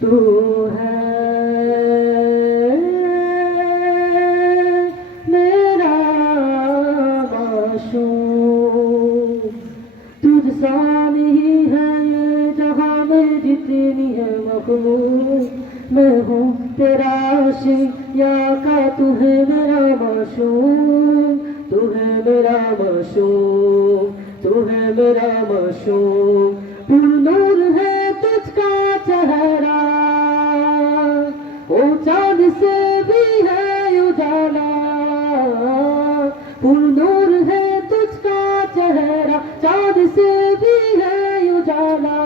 तू है मेरा माशूक, तुझसा नहीं है ये जहां में जितनी है मखलूक। मैं हूँ तेरा आशिक या का तू है मेरा माशूक, तू है मेरा माशूक, तू है मेरा माशूक। पुरनूर है तुझका चेहरा, ओ चाँद से भी है उजाला। पुरनूर है तुझका चेहरा, चाँद से भी है उजाला।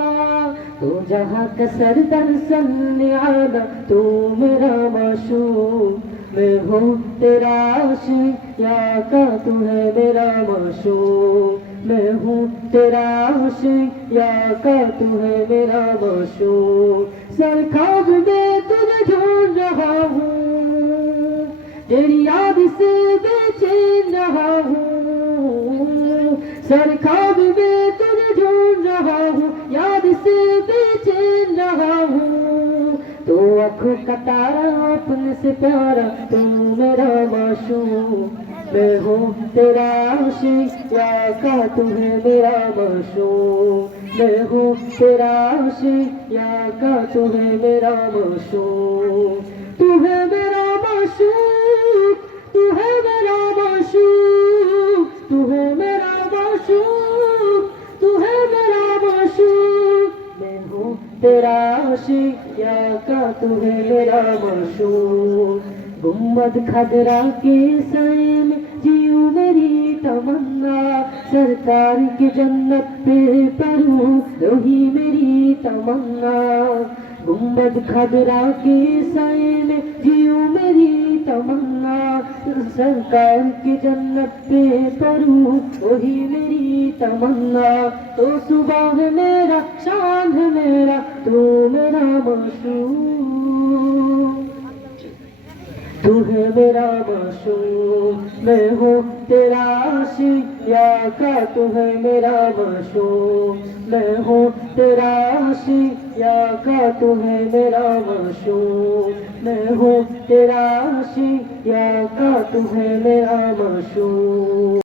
तो जहाँ का सरदार सल्ले आला, तू मेरा माशूक। मैं हूँ तेरा आशिक या का तू है मेरा माशूक। मैं हूँ तेरा आशिक या का तू है मेरा माशूक। सर ख्वाब में तुझे ढूंढ रहा हूँ, तेरी याद से बेचैन रहा हूँ। सर ख्वाब में तुझे ढूंढ रहा हूँ, याद से बेचैन रहा हूँ। तो आँखों का तारा अपने से प्यारा, तू मेरा माशूक। मैं हूँ तेरा आशिक या का तू है मेरा माशूक। मैं हूँ तेरा आशिक या का तू है मेरा माशूक। तू है मेरा माशूक, तू है मेरा माशूक, तू है मेरा माशूक, तू है मेरा माशूक। मैं हूँ तेरा आशिक या का तू है मेरा माशूक। गुम्बद खदरा के साए में जीऊं मेरी तमन्ना, सरकार की जन्नत पे परूं वही मेरी तमन्ना। गुम्बद खदरा के साए में जीऊं मेरी तमन्ना, सरकार की जन्नत पे परूं वही मेरी तमन्ना। तो सुबह है मेरा, शाम है मेरा, तू मेरा माशूक। तू है मेरा माशूक। मैं हूँ तेरा आशिक या का तू है मेरा माशूक। मैं हूँ तेरा आशिक या का तू है मेरा माशूक। मैं हूँ तेरा आशिक या का तू है मेरा माशूक।